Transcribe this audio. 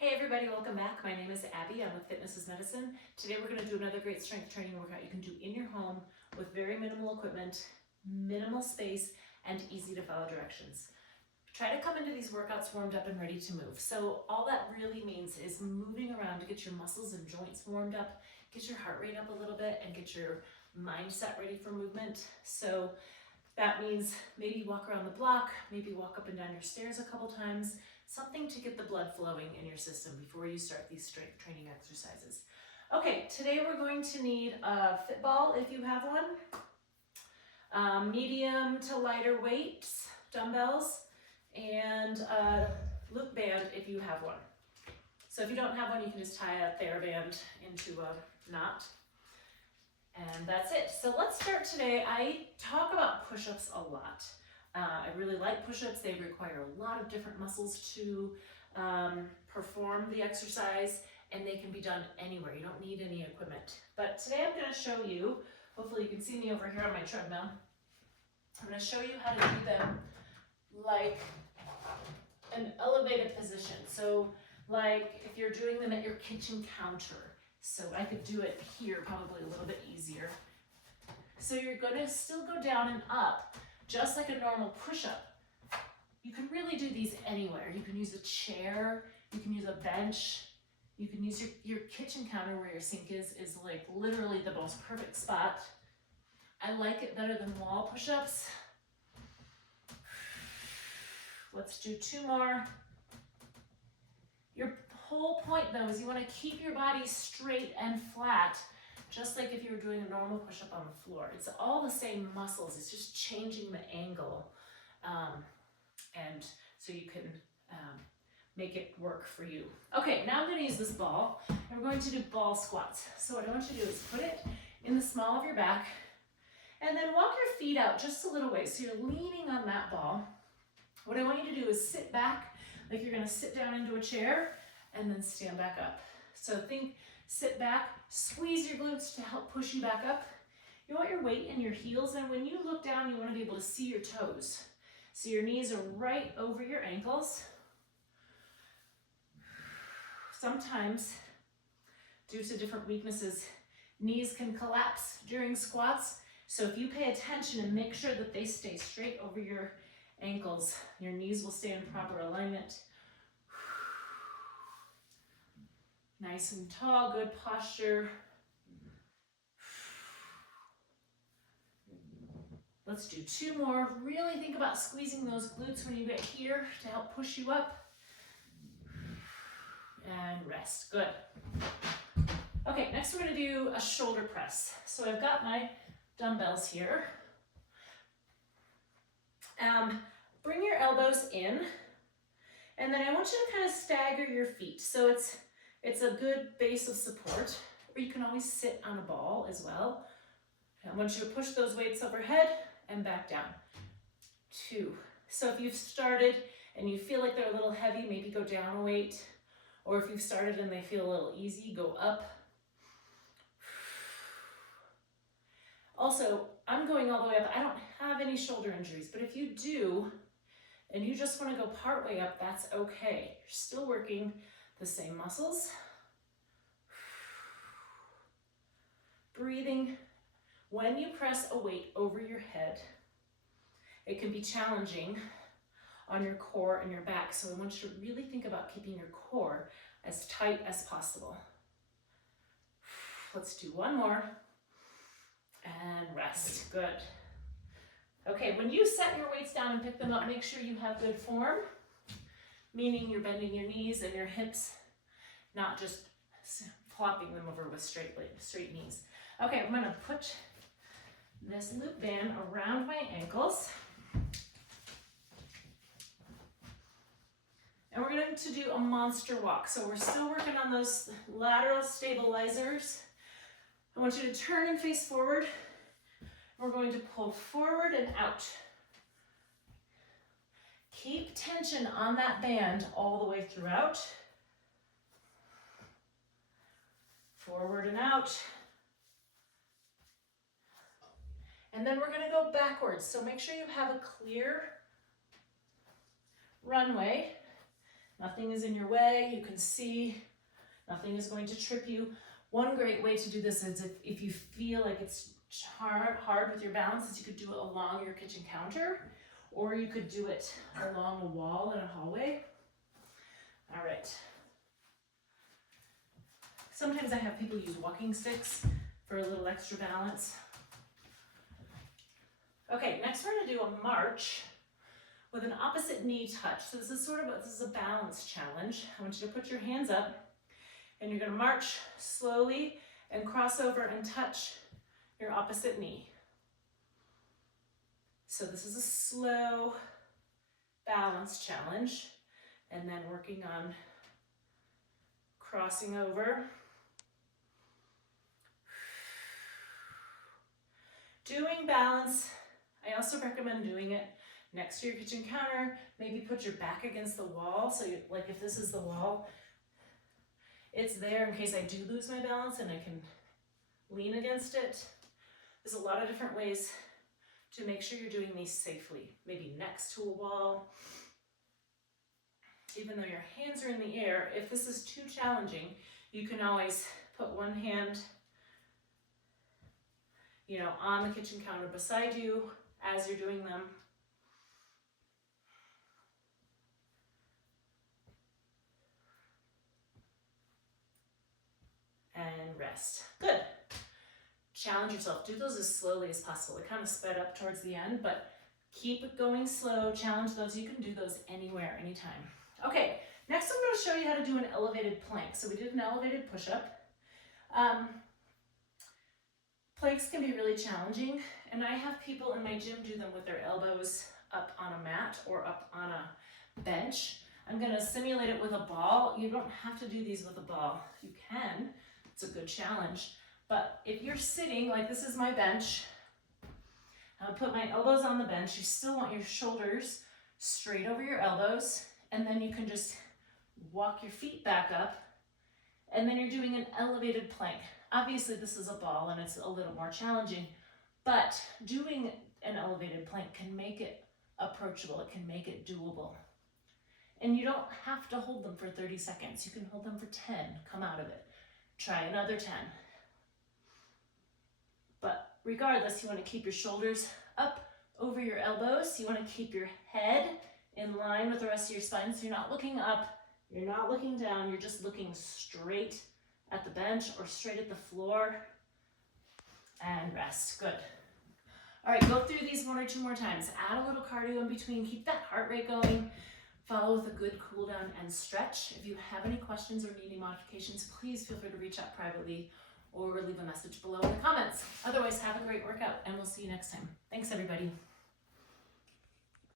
Hey everybody, welcome back. My name is Abby. I'm with Fitness is Medicine. Today we're going to do another great strength training workout you can do in your home with very minimal equipment, minimal space, and easy to follow directions. Try to come into these workouts warmed up and ready to move. So all that really means is moving around to get your muscles and joints warmed up, get your heart rate up a little bit, and get your mindset ready for movement. So that means maybe walk around the block, maybe walk up and down your stairs a couple times, something to get the blood flowing in your system before you start these strength training exercises. Okay, today we're going to need a fit ball if you have one, medium to lighter weights, dumbbells, and a loop band if you have one. So if you don't have one, you can just tie a TheraBand into a knot. And that's it. So let's start today. I talk about push-ups a lot. I really like push-ups. They require a lot of different muscles to perform the exercise, and they can be done anywhere. You don't need any equipment. But today I'm going to show you, hopefully you can see me over here on my treadmill. I'm going to show you how to do them like an elevated position. So like if you're doing them at your kitchen counter. So I could do it here probably a little bit easier. So you're going to still go down and up, just like a normal push-up. You can really do these anywhere. You can use a chair, you can use a bench, you can use your kitchen counter where your sink is like literally the most perfect spot. I like it better than wall push-ups. Let's do 2 more. Your whole point though is you want to keep your body straight and flat, just like if you were doing a normal push-up on the floor. It's all the same muscles, it's just changing the angle. And so you can make it work for you. Okay, now I'm going to use this ball, and we're going to do ball squats. So what I want you to do is put it in the small of your back, and then walk your feet out just a little ways. So you're leaning on that ball. What I want you to do is sit back, like you're going to sit down into a chair, and then stand back up. So think, sit back, squeeze your glutes to help push you back up. You want your weight in your heels, and when you look down, you want to be able to see your toes. So your knees are right over your ankles. Sometimes, due to different weaknesses, knees can collapse during squats. So if you pay attention and make sure that they stay straight over your ankles, your knees will stay in proper alignment. Nice and tall, good posture. Let's do 2 more. Really think about squeezing those glutes when you get here to help push you up. And rest, good. Okay, next we're gonna do a shoulder press. So I've got my dumbbells here. Bring your elbows in, and then I want you to kind of stagger your feet. So it's a good base of support, or you can always sit on a ball as well. I want you to push those weights overhead and back down. 2. So if you've started and you feel like they're a little heavy, maybe go down a weight. Or if you've started and they feel a little easy, go up. Also, I'm going all the way up. I don't have any shoulder injuries, but if you do, and you just want to go part way up, that's okay. You're still working the same muscles. Breathing. When you press a weight over your head, it can be challenging on your core and your back. So I want you to really think about keeping your core as tight as possible. Let's do 1 more. And rest, good. Okay, when you set your weights down and pick them up, make sure you have good form, meaning you're bending your knees and your hips, not just flopping them over with straight knees. Okay, I'm gonna put this loop band around my ankles. And we're going to do a monster walk. So we're still working on those lateral stabilizers. I want you to turn and face forward. We're going to pull forward and out. Keep tension on that band all the way throughout. Forward and out. And then we're going to go backwards. So make sure you have a clear runway Nothing is in your way. You can see nothing is going to trip you. One great way to do this is if you feel like it's hard with your balance, is you could do it along your kitchen counter, or you could do it along a wall in a hallway. All right. Sometimes I have people use walking sticks for a little extra balance. Okay, next we're gonna do a march with an opposite knee touch. So this is a balance challenge. I want you to put your hands up and you're gonna march slowly and cross over and touch your opposite knee. So this is a slow balance challenge, and then working on crossing over. Doing balance, I also recommend doing it next to your kitchen counter. Maybe put your back against the wall. So like if this is the wall, it's there in case I do lose my balance and I can lean against it. There's a lot of different ways to make sure you're doing these safely. Maybe next to a wall. Even though your hands are in the air, if this is too challenging, you can always put one hand, on the kitchen counter beside you as you're doing them. And rest. Good. Challenge yourself. Do those as slowly as possible. It kind of sped up towards the end, but keep it going slow. Challenge those. You can do those anywhere, anytime. Okay, next I'm going to show you how to do an elevated plank. So we did an elevated push-up. Planks can be really challenging, and I have people in my gym do them with their elbows up on a mat or up on a bench. I'm going to simulate it with a ball. You don't have to do these with a ball. You can. It's a good challenge. But if you're sitting, like this is my bench, I'll put my elbows on the bench. You still want your shoulders straight over your elbows, and then you can just walk your feet back up, and then you're doing an elevated plank. Obviously this is a ball and it's a little more challenging, but doing an elevated plank can make it approachable. It can make it doable. And you don't have to hold them for 30 seconds. You can hold them for 10, come out of it. Try another 10. But regardless, you want to keep your shoulders up over your elbows. You want to keep your head in line with the rest of your spine. So you're not looking up, you're not looking down, you're just looking straight at the bench or straight at the floor. And rest. Good. All right, go through these 1 or 2 more times. Add a little cardio in between. Keep that heart rate going. Follow with a good cool down and stretch. If you have any questions or need any modifications, please feel free to reach out privately or leave a message below in the comments. Otherwise, have a great workout and we'll see you next time. Thanks, everybody.